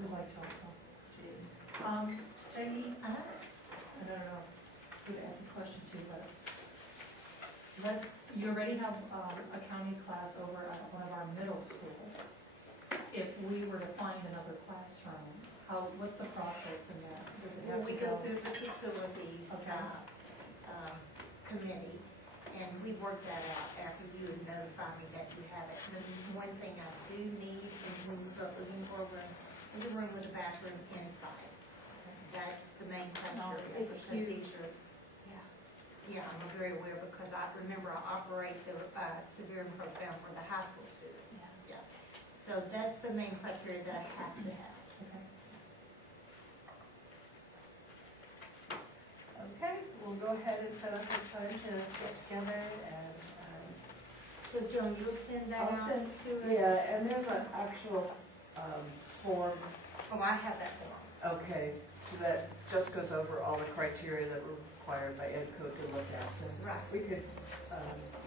would like to also. Peggy, I don't know who to ask this question to, but you already have a county class over at one of our middle schools. If we were to find another classroom, what's the process in that? Does it have We to go through the facilities committee, and we work that out after you would notify me that you have it. The one thing I do need is when you start looking for a room, is a room with a bathroom inside. That's the main criteria. It's because huge. these are, yeah, I'm very aware because I remember I operate the severe and profound for the high school students. Yeah. So that's the main criteria that I have to have. Okay, we'll go ahead and set up a time to get together and. So Joan, you'll send that I'll out send to us? Yeah, and there's an actual form. Oh, I have that form. Okay, so that just goes over all the criteria that were required by Ed Code to look at. So Right. we could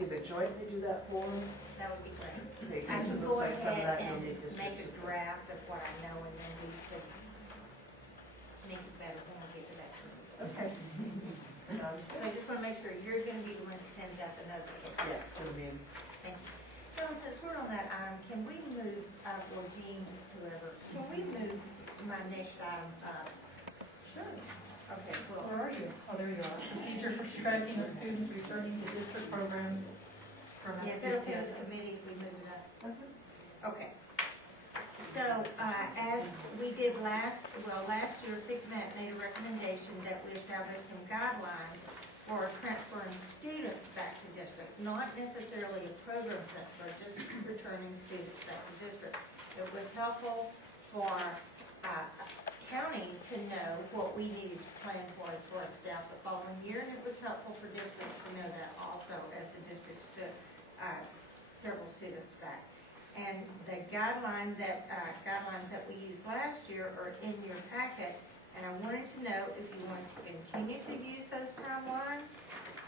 either jointly do that form. That would be great. Okay, I because can it go looks like some of ahead that you'll and need make district a support. draft of what I know, and then we could make it better when we get to that. Okay. So I just want to make sure you're going to be the one that sends out the notification. Yeah, to the meeting. Thank you. John, since we're on that item, can we move, or Jean, whoever, can we move my next item up? Sure. Okay, well, Where are you? Oh, there you are. Procedure for tracking of students returning to district programs from yes, that'll give us a SDCS. committee if we move it up. Okay. So, as we did last year, FICMAT made a recommendation that we establish some guidelines for transferring students back to district, not necessarily a program transfer, just returning students back to district. It was helpful for county to know what we needed to plan for as far as staff the following year, and it was helpful for districts to know that also as the districts took several students back. And the guidelines that we used last year are in your packet, and I wanted to know if you wanted to continue to use those timelines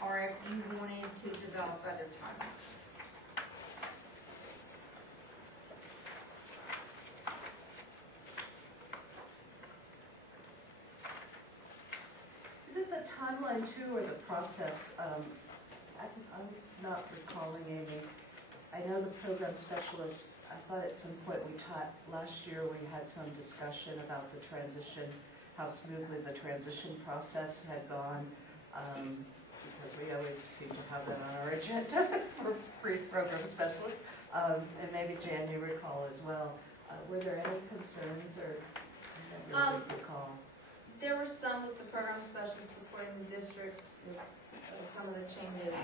or if you wanted to develop other timelines. Is it the timeline too, or the process? I'm not recalling, Amy. I know the program specialists, I thought at some point last year we had some discussion about the transition, how smoothly the transition process had gone, because we always seem to have that on our agenda for pre-program specialists. And maybe Jan, you recall as well. Were there any concerns or you recall? There were some with the program specialists supporting the districts with some of the changes.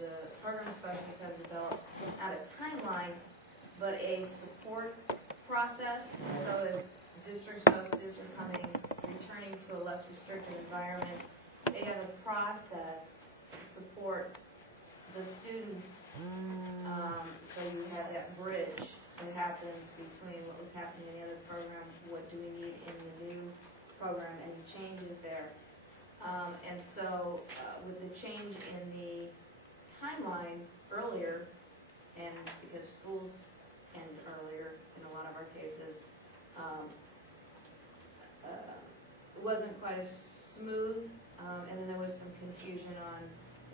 The program specialists have developed not a timeline, but a support process. So as districts know students are returning to a less restricted environment, they have a process to support the students. So you have that bridge that happens between what was happening in the other program, what do we need in the new program, and the changes there. And so with the change in the timelines earlier, and because schools end earlier in a lot of our cases, it wasn't quite as smooth, and then there was some confusion on,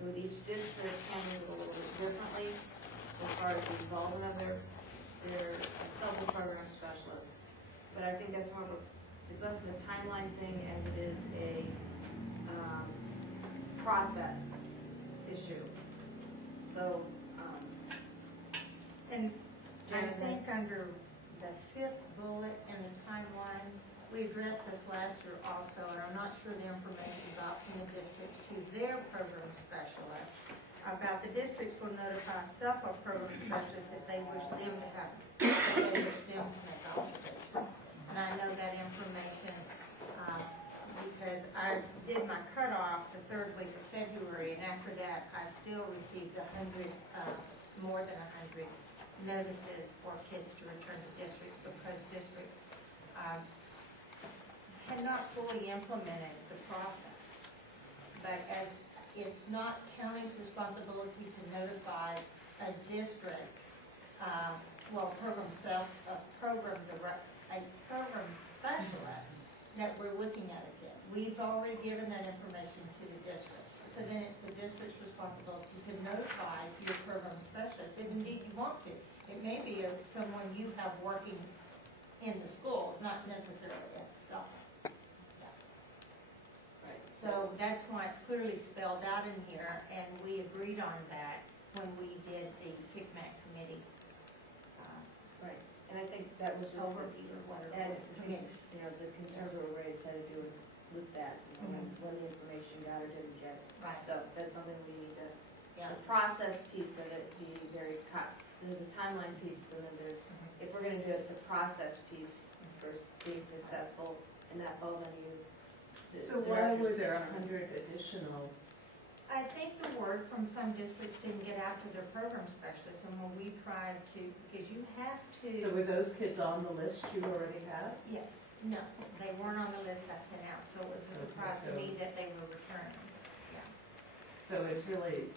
with each district handling it a little bit differently as far as the involvement of their several program specialists. But I think that's more of it's less of a timeline thing as it is a process issue. So, and I think under the 5th bullet in the timeline, we addressed this last year also, and I'm not sure the information about from the districts to their program specialists about the districts will notify SELPA program specialists if they wish them to have, if they wish them to make observations. And I know that information because I did my cutoff the 3rd week of February, and after that I still received more than 100 notices for kids to return to districts because districts had not fully implemented the process. But as it's not county's responsibility to notify a district, program that we're looking at it yet. We've already given that information to the district. So then it's the district's responsibility to notify your program specialist, if indeed you want to. It may be someone you have working in the school, not necessarily at the cell. Right. So that's why it's clearly spelled out in here, and we agreed on that when we did the FICMAC committee Right, and I think that was just, overview or whatever. and, Committee. you know, the concerns that were raised had to do with that, you know, when the information got or didn't get. Right, So that's something we need to, yeah. the process piece of it be very cut. There's a timeline piece, but then there's, if we're gonna do it, the process piece for being successful, and that falls on you. the So why were directors to there determine. 100 additional? I think the word from some districts didn't get out to their program specialists, and when we tried to, because you have So to, were those kids on the list you already had? yeah, no, they weren't on the list I sent out, so it was a surprise to me that they were returning. Yeah. So it's really,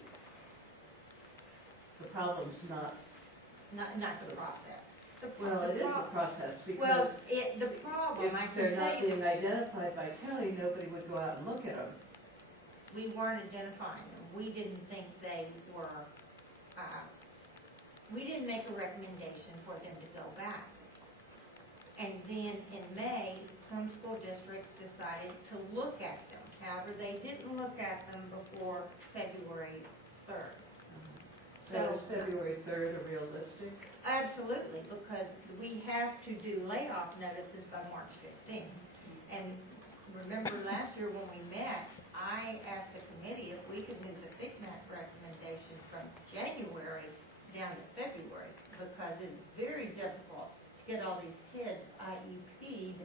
the problem's not, Not the process. well, it is a process Well, because the problem, I if can they're tell not you, being identified by county, nobody would go out and look at them. we weren't identifying them. We didn't think they were, we didn't make a recommendation for them to go back. And then in May, some school districts decided to look at them. However, they didn't look at them before February 3rd. So is February 3rd a realistic? Absolutely, because we have to do layoff notices by March 15th. And remember last year when we met, I asked the committee if we could move the FICMAC recommendation from January down to February, because it's very difficult to get all these kids IEP'd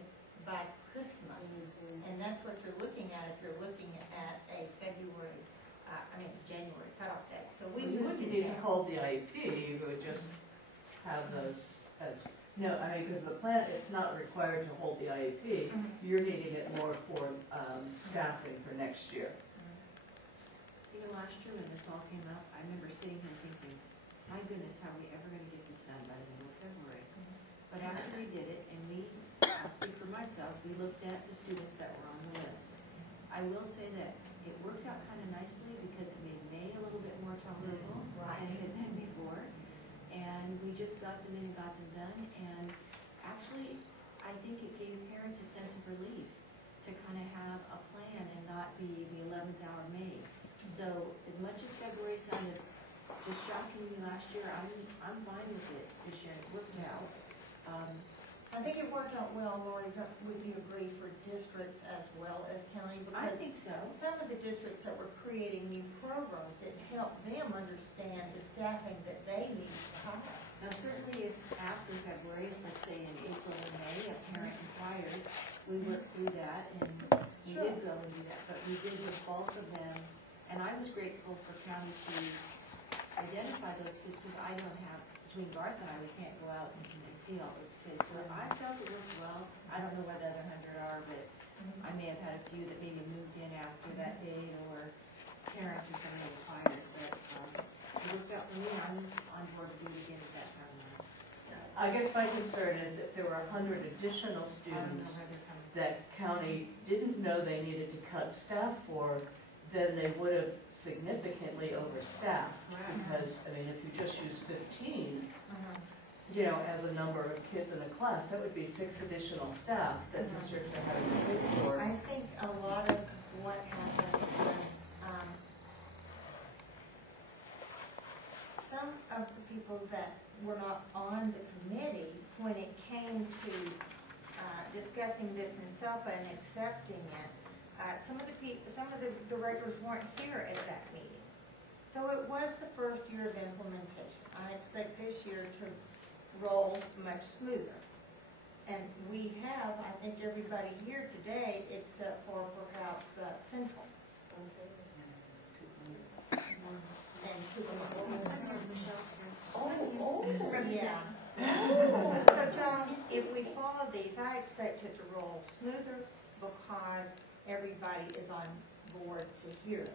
by Christmas. And that's what you're looking at if you're looking at a January cutoff date. So we You moved wouldn't it need to down. hold the IEP, you would just have those as, no, I mean, because the plan, it's not required to hold the IEP. Mhm. You're needing it more for staffing for next year. Even last year when this all came up, I remember sitting here thinking, my goodness, how are we ever gonna get this done by the middle of February? But after we did it, and I'll speak for myself, we looked at the students that were on the list. I will say that it worked out kind of nicely because it made May a little bit more tolerable Right. than it had been before. And we just got them in and got them done, and actually, I think it gave parents a sense of relief to kind of have a plan and not be the 11th hour May. So as much as February sounded just shocking me last year, I'm fine with it this year. It worked out. I think it worked out well, Lori, would you agree, for districts as well as county? I Because think so. some of the districts that were creating new programs, it helped them understand the staffing that they need to hire. Now certainly if after February, let's say in April and May, a parent inquired, we worked through that and we Sure. did go and do that. But we did the bulk of them, and I was grateful for county to identify those kids because I don't have, between Garth and I, we can't go out and see all those kids. So I felt it worked well. I don't know what the other 100 are, but I may have had a few that maybe moved in after that date or parents or somebody inquired. But it worked out for me. I'm on board to do it again at that time. I guess my concern is if there were 100 additional I don't know students where they're coming that county didn't know they needed to cut staff for, then they would have significantly overstaffed. Right. Because, I mean, if you just use 15, Mhm. you know, as a number of kids in a class, that would be 6 additional staff that Mhm. districts are having to pay for. I think a lot of what happened was, some of the people that were not on the committee, when it came to discussing this in SELPA and accepting it, some of the directors weren't here at that meeting. So it was the first year of implementation. I expect this year to roll much smoother. And we have, I think, everybody here today except for perhaps Central. And yeah. So John, if we follow these, I expect it to roll smoother because everybody is on board to hear it.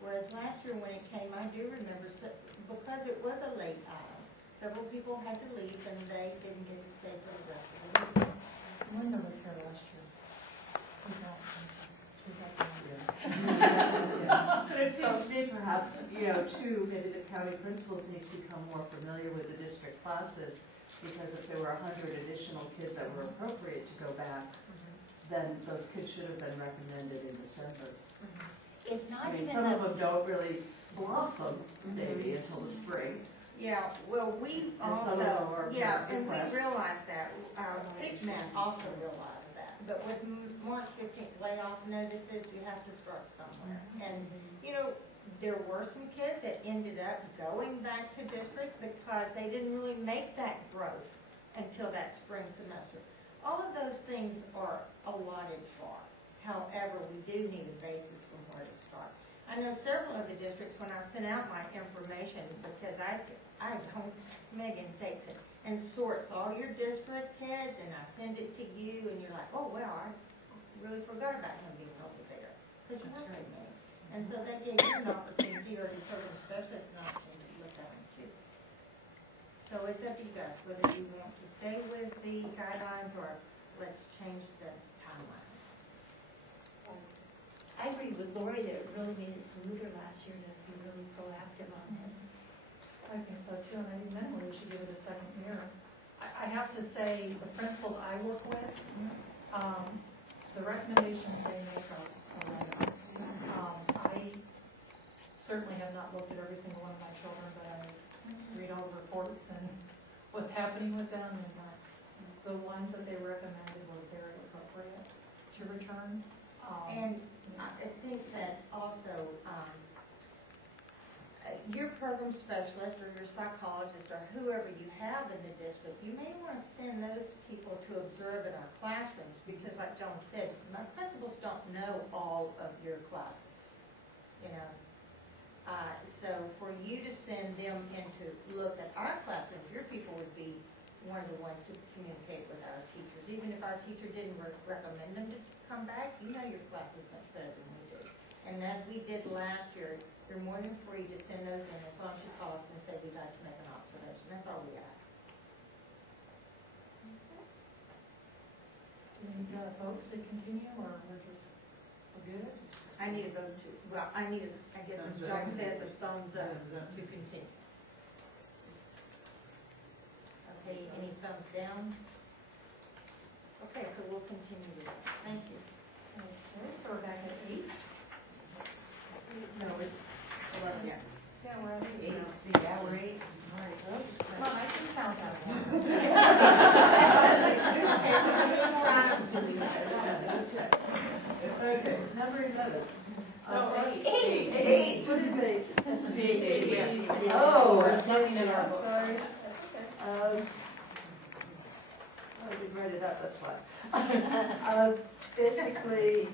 Whereas last year when it came, I do remember, because it was a late item, several people had to leave and they didn't get to stay for the rest of the meeting. Linda was here last year. seems to me perhaps, too, maybe the county principals need to become more familiar with the district classes, because if there were 100 additional kids that were appropriate to go back, then those kids should have been recommended in December. It's not I mean, even some of the, them don't really blossom maybe until the spring. Yeah, well, we And some of also, them are yeah, and we depressed. realized that, FICMAN also realized that. But with March 15th layoff notices, we have to start somewhere. And, there were some kids that ended up going back to district because they didn't really make that growth until that spring semester. All of those things are allotted for. However, we do need a basis from where to start. I know several of the districts, when I sent out my information, because Megan takes it and sorts all your district heads, and I send it to you, and you're like, oh, well, I really forgot about him being over there, because you have so many. And so they gave you an opportunity, or the program specialist an opportunity to look at them too. So it's up to you guys, whether you want to stay with the guidelines, or let's change the timelines. I agree with Lori that it really made it smoother last year to be really proactive on this. I think so too, and I think minimally we should give it a second year. I have to say, the principals I work with, the recommendations they make are relevant. I certainly have not looked at every single one of my children, but I read all the reports and what's happening with them, and the ones that they recommended were very appropriate to return. And I think that also, your program specialist or your psychologist or whoever you have in the district, you may want to send those people to observe in our classrooms, because like John said, my principals don't know all of your classes, so for you to send them in to look at our classrooms, your people would be one of the ones to communicate with our teachers. Even if our teacher didn't recommend them to come back, you know your classes much better than we do. And as we did last year, you're more than free to send those in as long as you call us and say we'd like to make an observation. That's all we ask. Do we need a vote to continue, or we're just good? I need a vote to, well, I guess as John says, a thumbs up to continue. Okay, any thumbs down? Okay, so we'll continue with that. Thank you. Okay, so we're back at 8. No, it's 11. Yeah. Yeah, we're at 8 now. See, yeah, we're 8. All right, oops. Come on, I can count that one. Okay, so how many more items do we have? Okay, number 11. Oh, 8. 8. What is 8? CAC. Oh, We're looking at our I'm book. sorry. That's okay. I didn't write it up, that's why. Basically,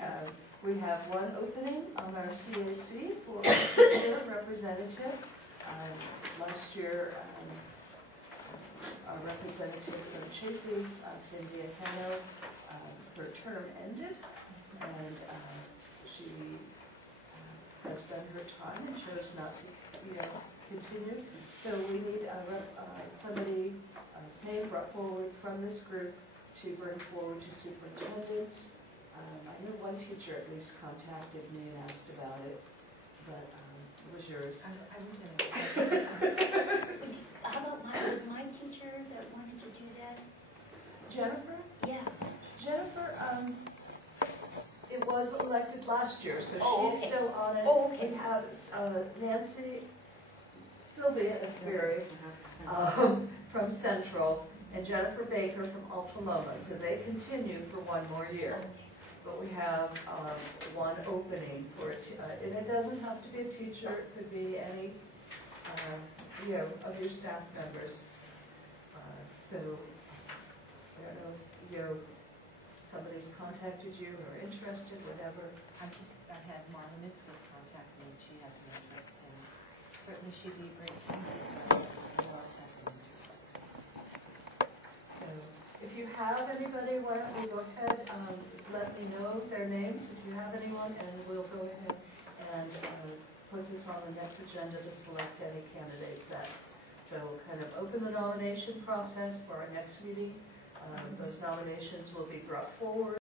we have one opening on our CAC for a senior representative. Last year, our representative from Chaffey's, Cynthia Cano, her term ended, and she has done her time and chose not to, continue. So we need somebody's name brought forward from this group to bring forward to superintendents. I know one teacher at least contacted me and asked about it, but it was yours. How about was my teacher that wanted to do that? Jennifer? Yeah. Jennifer, it was elected last year, so Oh, she's okay. still on it. Oh, okay. We have Sylvia Aspiri from Central, and Jennifer Baker from Alta Loma, so they continue for one more year. But we have one opening for it, and it doesn't have to be a teacher, it could be any, of your staff members. So, I don't know if, somebody's contacted you or interested, whatever. I had Marla Mitzvah's contact me, and she has an interest, and certainly she'd be a great candidate, but who else has an interest? So, if you have anybody, why don't we go ahead, let me know their names, if you have anyone, and we'll go ahead and put this on the next agenda to select any candidates that. So we'll kind of open the nomination process for our next meeting. Those nominations will be brought forward.